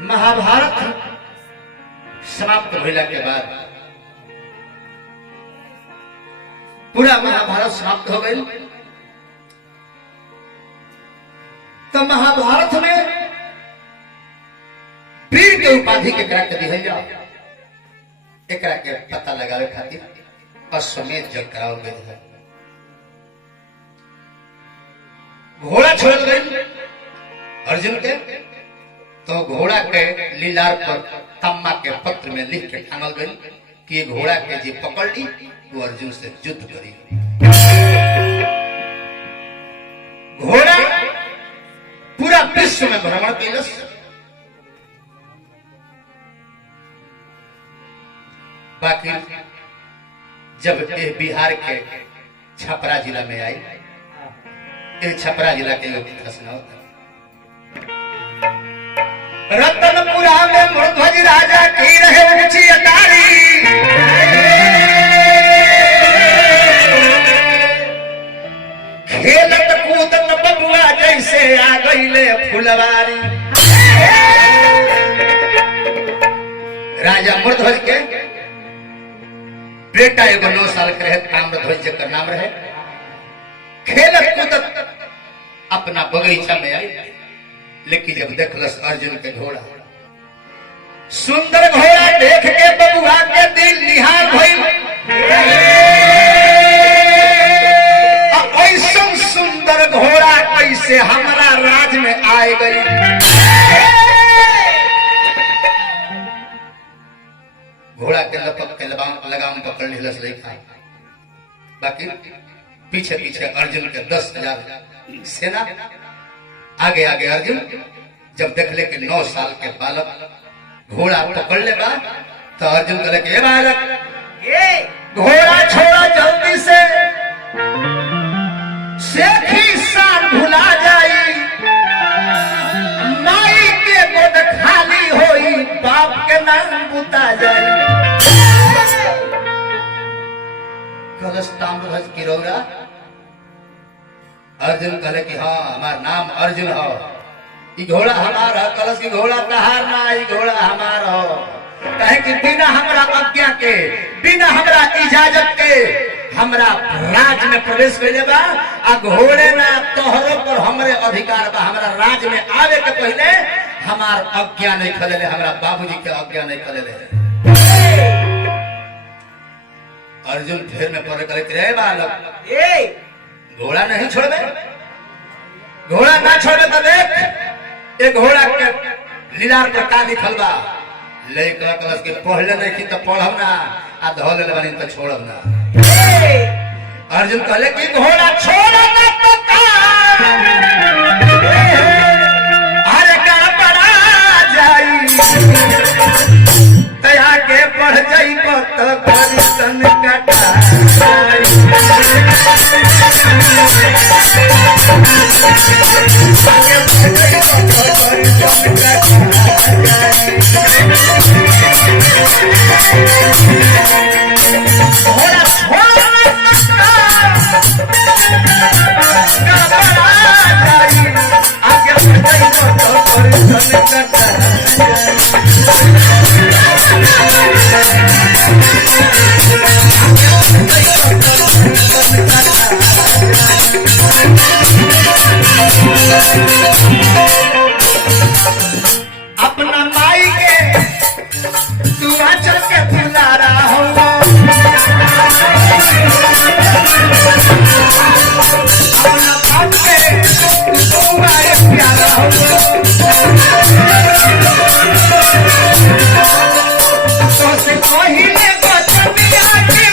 महाभारत समाप्त होने के बाद पूरा महाभारत समाप्त हो गई। तो महाभारत में वीर के उपाधि के करा के दिहल जाओ, एकरा के पता लगावे खातिर अश्वमेध जग कराओ गए। घोड़ा छोड़ल गई अर्जुन के, तो घोड़ा के लीलार पर तम्मा के पत्र में लिख के टांगल गई कि ये घोड़ा के जी पकड़ ली वो अर्जुन से युद्ध करी। घोड़ा पूरा विश्व में भ्रमण कैलस। बाकी जब ये बिहार के छपरा जिला में आई, ये छपरा जिला के लोग फंसना होता। रतनपुरा में मृध्वज राजा की रहे ऊंची अटारी, खेलत कूदत बबुआ जैसे आ गईले फुलवारी। राजा मृध्वज के बेटा एगो 9 साल के रहे, ताम्रध्वज जकर नाम रहे। खेलत कूदत अपना बगीचा में आई, लेकिन जब देखलस अर्जुन के घोड़ा, सुंदर घोड़ा देख के बबुआ के दिल निहाल भइल। ऐसा सुंदर घोड़ा कैसे हमारा राज में आए गई। घोड़ा के लपक के लगाम पकड़ लिहलस लेखा। बाकी पीछे पीछे अर्जुन के 10,000 सेना, आगे आगे अर्जुन। जब देखले कि 9 साल के बालक घोड़ा पकड़ ले बा, तो अर्जुन कहले कि ए बालक, ये घोड़ा छोड़ा जल्दी से, सेठी साल भुला जाई, माई के गोद खाली होई, बाप के नाम बुता जाई। कलश ताम्रध्वज की रौरा अर्जुन कहले कि हाँ हमार नाम अर्जुन हो, ई घोड़ा हमार हो। कलश की घोड़ा तहार ना, ई घोड़ा हमार हो। कहे कि बिना हमरा आज्ञा के, बिना हमरा इजाजत के हमरा राज में प्रवेश कैले बा, आ घोड़े ना तोहरो पर हमरे अधिकार बा। हमरा राज में आवे के पहले हमार आज्ञा नहीं खलेले, हमरा बाबूजी के आज्ञा नहीं खलेले। अर्जुन फिर में पड़े करे रे बालक, ए घोड़ा नहीं छोड़े, घोड़ा ना छोड़े तो देख एक घोड़ा के लीलार पर का लिखल बा। लेकर कलश के पढ़ले नहीं की तो पढ़ब ना, आ धोले बनी तो छोड़ब ना। अर्जुन कहले कि घोड़ा छोड़ो ना तो का, अरे का पड़ा जाई, तया के पढ़ जाई तो करी तन कटा जाई। अपना माई के तू आचल के फुलारा हो, अपना बाप के तू आए प्यारा हो। तो से पहिले बचनिया की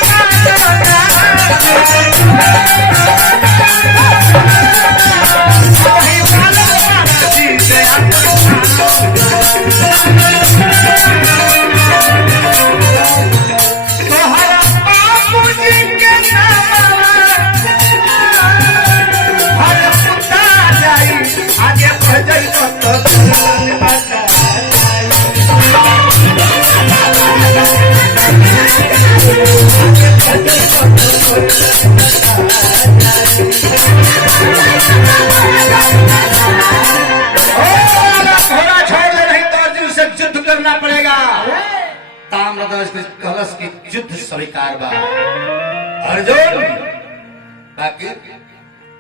घोड़ा छोड़ ले नहीं तो अर्जुन से ताम्रध्वज के कलश की युद्ध स्वीकार बा। अर्जुन बाकी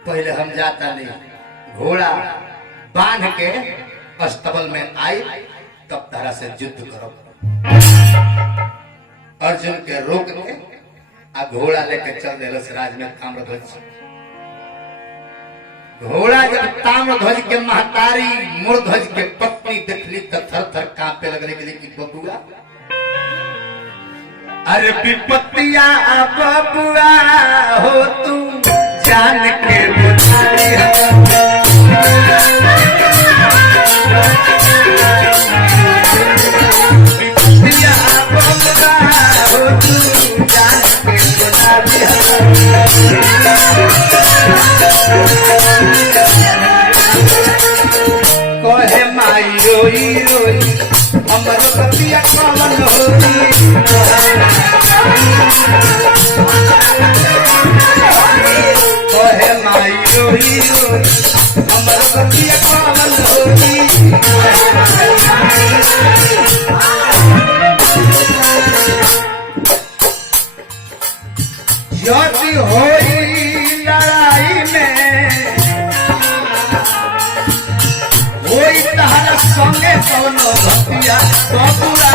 पहले हम जाता नहीं, घोड़ा बांध के अस्तबल में आई तब तारा से युद्ध करो। अर्जुन के रोक के आ घोड़ा लेके चल दे राज में ताम्रध्वज। घोड़ा जब ताम्रध्वज के महतारी मूर्ध्वज के पत्नी देखली तो थर थर कांपे लगले कि बबुआ, अरे विपत्तिया बबुआ हो तू जान के बुझाई विपत्तिया बबुआ हो तू जान के बुझाई। कहे माई रोई रोई हमर बतिया कवन होई, कहे माई रोई रोई हमर बतिया कवन होई। यदि होई लड़ाई में होई तहरा संगे कौनो भतिया बबुआ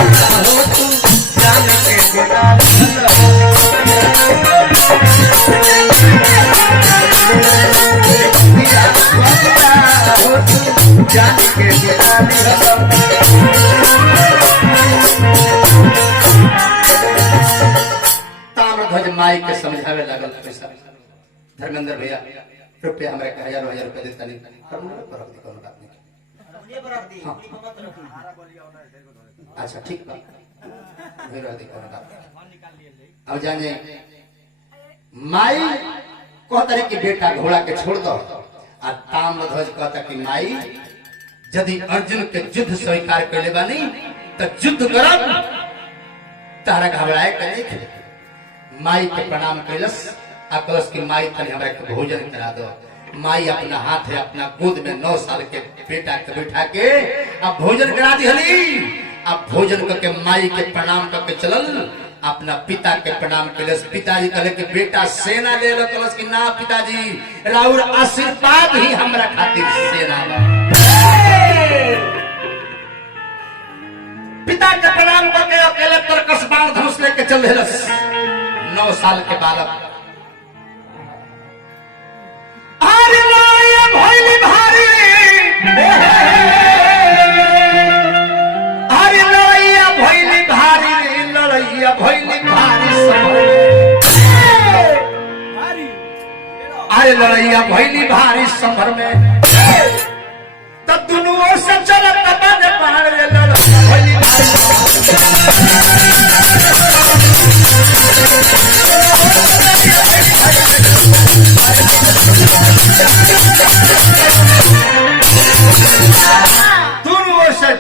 हो तू जान के बिना हो तू जान के बिना ताम्रध्वज माई के समझावे लागल। पैसा धर्मेंद्र भैया रुपया हमारे 1000 रुपया देता नहीं, हाँ। अच्छा ठीक बा, अब जाने माई कहता कि बेटा घोड़ा के छोड़ दो, और ताम्रध्वज कहता कि माई यदि अर्जुन के युद्ध स्वीकार कर ले बानी तो युद्ध करब, तारा घबराए के नहीं। माई के प्रणाम कैलस आ कलश की माई तने हमरा के भोजन करा दो। माई अपना हाथ है अपना गोद में 9 साल के बेटा के बैठा के अब भोजन करा दी हली। अब भोजन करके माई के प्रणाम करके चलल, अपना पिता के प्रणाम कैलस। पिताजी कहले कि बेटा सेना ले लो। कलश की ना पिताजी, राउर आशीर्वाद ही हमरा खातिर सेना बा। पिता के प्रणाम करके अकेले तरकस बाण धनुष लेके चल देलस 9 साल के बालक। भैली भारी अरे लड़ैया भैली भारी, लड़ैया भैली भारी, अरे लड़ैया भैली भारी संभर में तब दोनों ओर से चलत बने पहाड़ लड़ैया भैली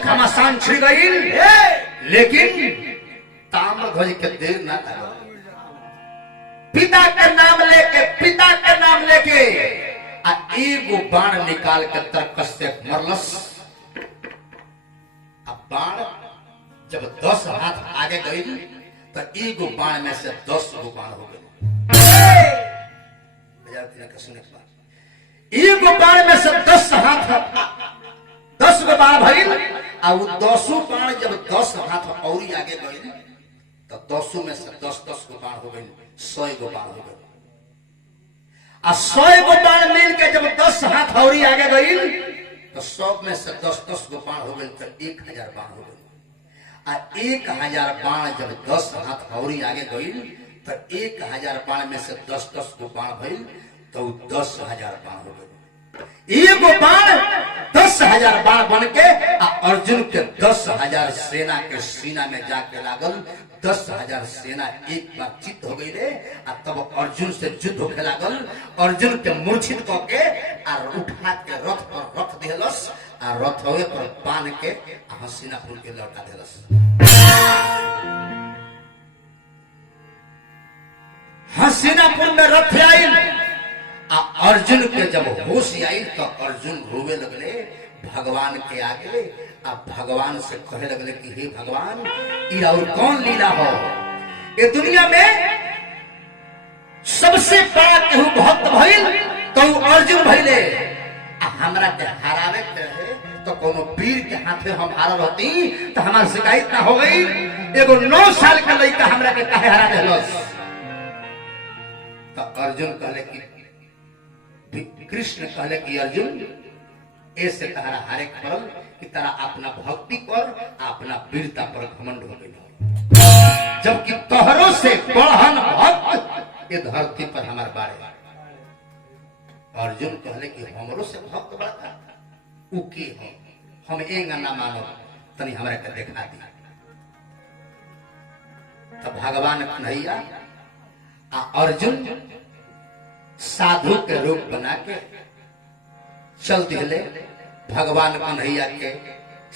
घमासान छिड़ गई। लेकिन ताम्रध्वज के देर न लगा। पिता के नाम लेके आ एगो बाण निकाल के तरकस से मरलस। अब बाण जब 10 हाथ आगे गई तो एगो बाण में से 10 गो बाण हो गए। एगो बाण में से 10 हाथ 10 गो बाण भइल। आ वो 10 बाण जब 10 हाथ और आगे गए तो 10 में से 10 गो बाण हो गए, 100 गो बाण हो गए। आ 100 गो बाण मिल के जब 10 हाथ और आगे गई तो 100 में से 10 गो बाण हो गए तो 1000 बाण हो गए। आ 1000 बाण जब 10 हाथ और आगे गई तो 1000 बाण में से 10 गो बाण भइल तो 10,000 बाण हो गए। एगो बाण 10,000 बाण बन के अर्जुन के 10,000 सेना के सीना में जाके लागल। 10,000 सेना एक बार चित्त हो गई रे। तब अर्जुन से युद्ध होके लागल। अर्जुन के मूर्छित करके उठा के रथ पर रख दिलस आ रथवे पर बांध के हस्तिनापुर के लौटा दिलस। हस्तिनापुर में रथ आइल। अर्जुन के जब होश आई तो अर्जुन रोवे लगले भगवान के आगे। अब भगवान से कहे लगले कि हे भगवान ई और कौन लीला हो ये दुनिया में सबसे बड़ा केहू भक्त भइल तो अर्जुन भइले हमरा के हरावे के रहे तो कोनो वीर के हाथे हम हारा रहती तो हमार शिकायत ना हो गई। एगो 9 साल के लड़का हमरा के काहे हरा देलस। तो अर्जुन कहले कि कृष्ण कहले कि अर्जुन ऐसे तहरा हारे पड़ल कि तारा अपना भक्ति पर अपना वीरता पर घमंड हो गई, जबकि तोहरों से बढ़न भक्त ये धरती पर हमार बारे। अर्जुन कहले कि हमरो से भक्त बड़ा उ की हो हम एंगा ना मानो तनी हमरा के देखा दी। तो भगवान कन्हैया आ अर्जुन साधु के रूप बना के चल दिले। भगवान कन्हैया के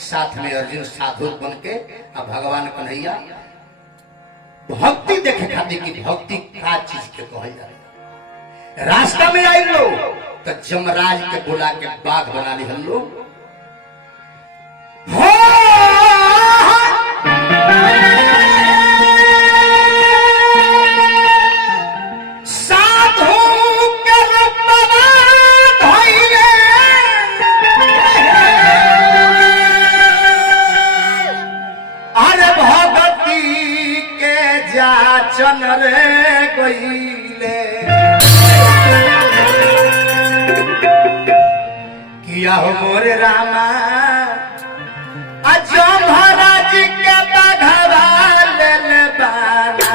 साथ में अर्जुन साधु बन के आ भगवान कन्हैया भक्ति देखे खातिर की भक्ति का चीज के कहल जाए। रास्ता में आई लो तो जमराज के बुला के बाघ बना ली हम लोग। साधु के रूप बना धइले अरे भगती के जाचन रे गईले किया हो मोरे रामा अजो महाराज के बघवा ले बाना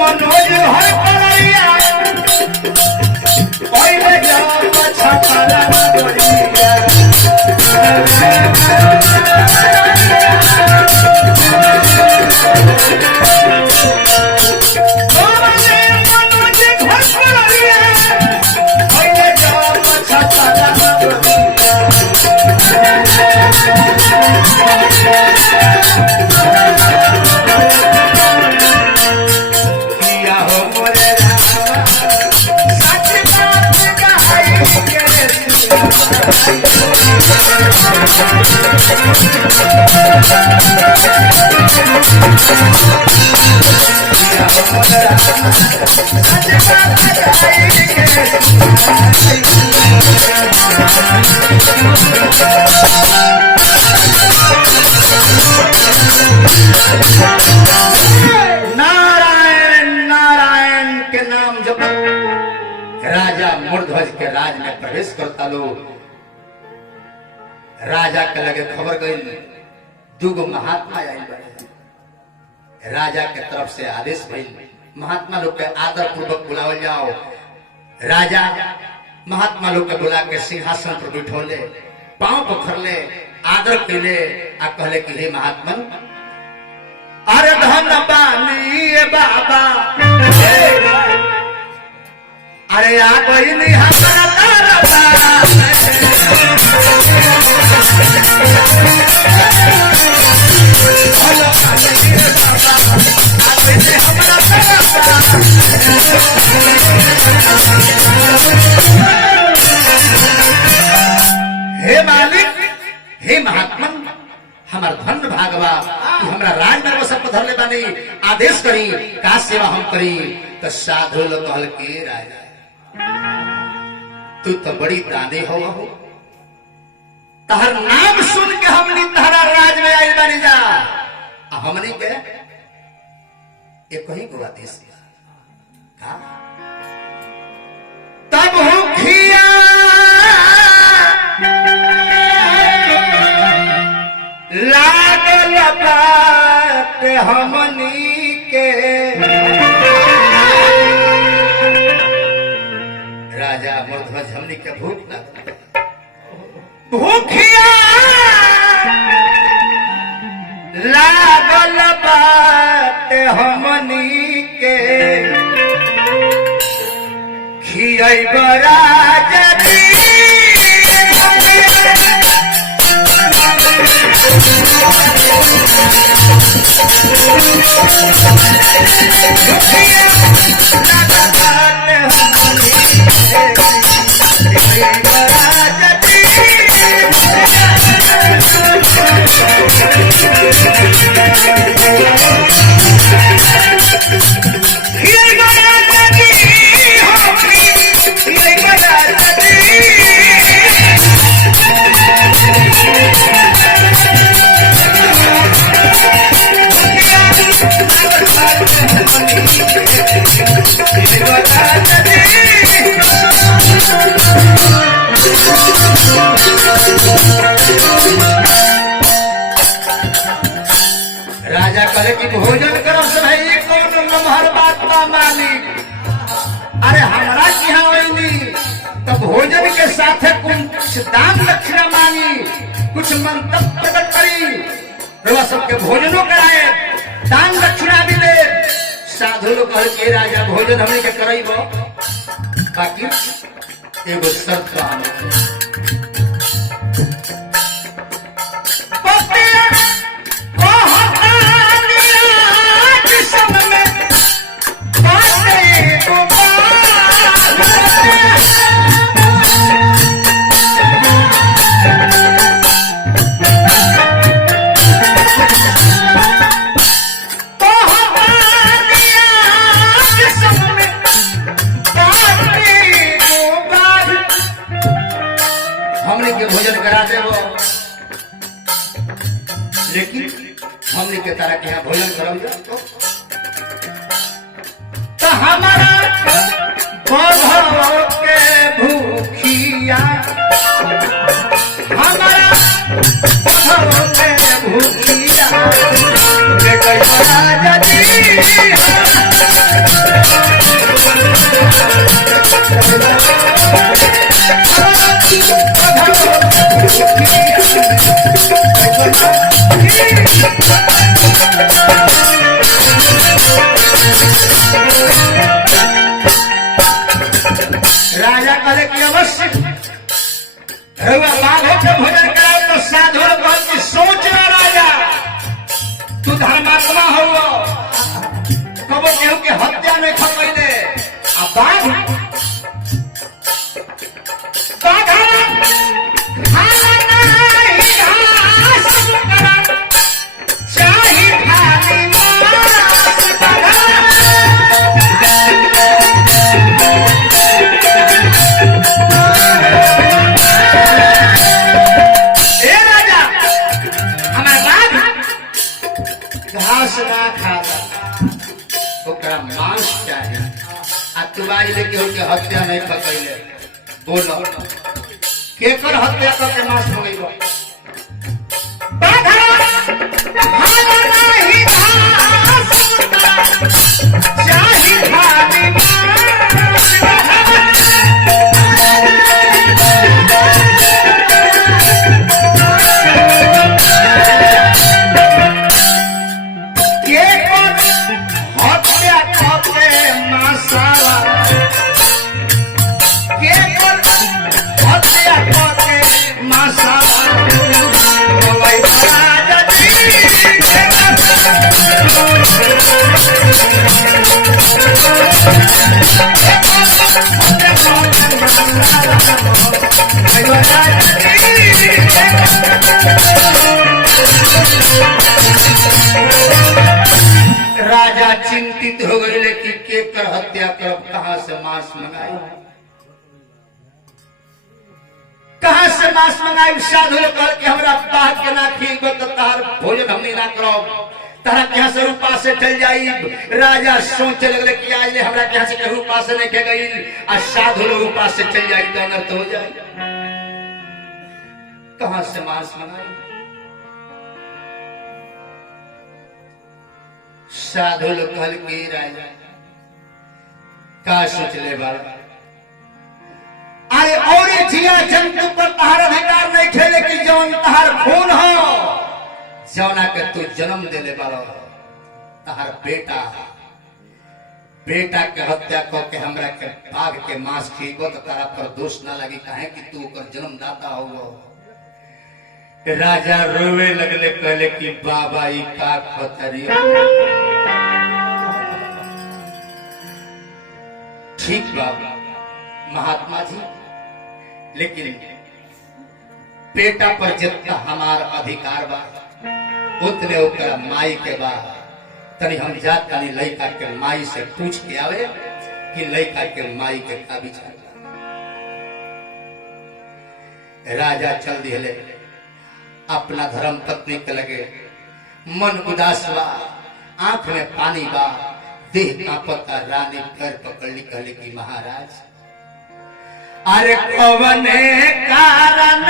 मनोज घर पड़ैया पहले जाओ छपरा बड़िया नारायण नारायण के नाम जब राजा मूर्ध्वज के राज में प्रवेश करता लो। राजा के लगे खबर गई दुगो महात्मा आए बड़े। राजा के तरफ से आदेश भइल महात्मा लोग के आदर पूर्वक बुलावल जाओ। राजा महात्मा लोग के बुला के सिंहासन पर बिठोले, पांव पखरले, आदर कैले आ कहले कि हे महात्मन अरे धन बानी बाबा अरे आ गई नहीं हमारा हे मालिक हे महात्मन हमार धन भागवा हमरा राज में सब धरले बानी आदेश करी का सेवा हम करी। तो साधु लोग कहल के राजा तू तो बड़ी दानी हो तहर नाम सुन के हमनी तहरा राज में आई बानी जा हमनी के एक ही को आदेश का तब हुखिया लागल बात हमनी के राजा मूर्ध्वज हमनी के भूख भूखिया लागल बात हमनी के खियब राजा जी राजा कहे कि भोजन करब समय कौन लम्हर बात बा मालिक। अरे हमरा की यहाँ वही तो भोजन के साथ कुछ दान दक्षिणा मांगी, कुछ मंतव्य प्रकट करी, रवा सबके भोजनों कराए, दान दक्षिणा भी दे। साधु लोग कहे कि राजा भोजन हमने के करब, बाकी एगो शर्त बा भोजन करा दे वो, लेकिन हमने के तरह के यहाँ भोजन करम तो हमारा बधो के भूखिया, हमारा बधो के भूखिया राजा जी राजा कहे कि अवश्य बाघों के भोजन कराओ तो साधु की सोच ना राजा, तू धर्मात्मा हो, कबो केहू के हत्या नहीं खपैले। बाघ घास ना खाला, मांस चाहिए। तुम्हारी लेके उनके हत्या नहीं पकड़े, बोलो केकर हत्या करके मांस मंगेबो? राजा चिंतित हो गए, लेकिन केकर हत्या कर कहां से मांस मंगाई, कहां से मांस मंगाई? साधु लोग कह के हमरा बात के ना खीब तो तार भोजन हमने ना करो, तारा क्या से रूपा से चल जाई। राजा सोचे लगले कि आज हमरा क्या से रूपा से नहीं के गई, आ साधु लोग रूपा से चल जाई तो अनर्थ हो जाए। कहां से मांस मंगाई? साधु लोग कहल कि राजा का सोच ले बाबा, अरे और जिया जंतु पर तहार अधिकार नहीं खेले कि जौन तहार खून हो जौना के तू जन्म देले बालो तहार बेटा के हत्या करके हमरा के भाग के मांस खीबो तो तारा पर दोष ना लगी, काहे कि तू ओकर जन्मदाता हो। राजा रोवे लगले, कहले कि बाबा ई का खतरी। ठीक बाबा महात्मा जी, लेकिन बेटा पर जितना हमार अधिकार बा उतने ओकरा माई के बा। तनी हम जात तनी लड़का के माई से पूछ के आवे कि लड़का के माई के का विचार। राजा चल दिले, अपना धर्म पत्नी के लगे मन उदास बा, आंख में पानी बा, देह कांपता। रानी पैर पकड़ली, कहले कि महाराज अरे कवने कारण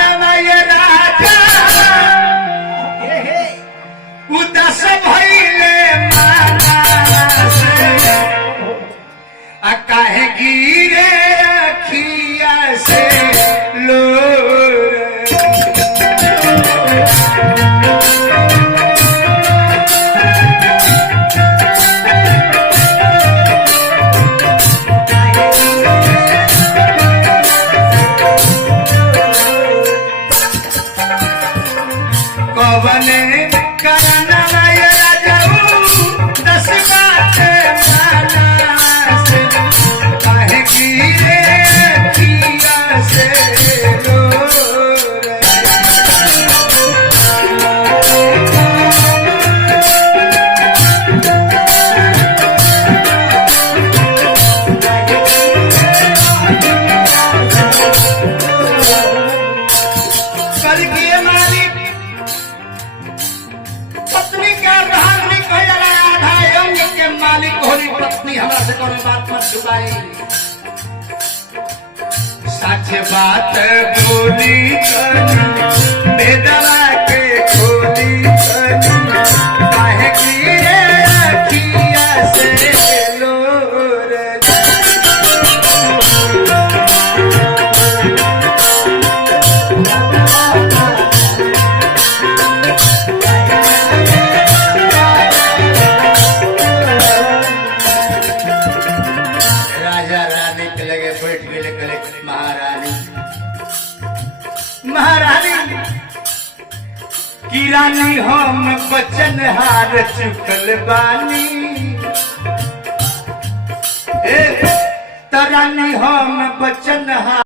राजा उदास भइले मानस, आ काहे गिरे अखिया से लोर। कवने कारण पत्नी हमरा से कोनो बात मत छुपाई। सच बात बोली कनी बेदरा के खोली कनी, काहे कि अखिया से लोर। महारानी की रानी हम बचन हार चुकल बानी, तरानी हम बचन हार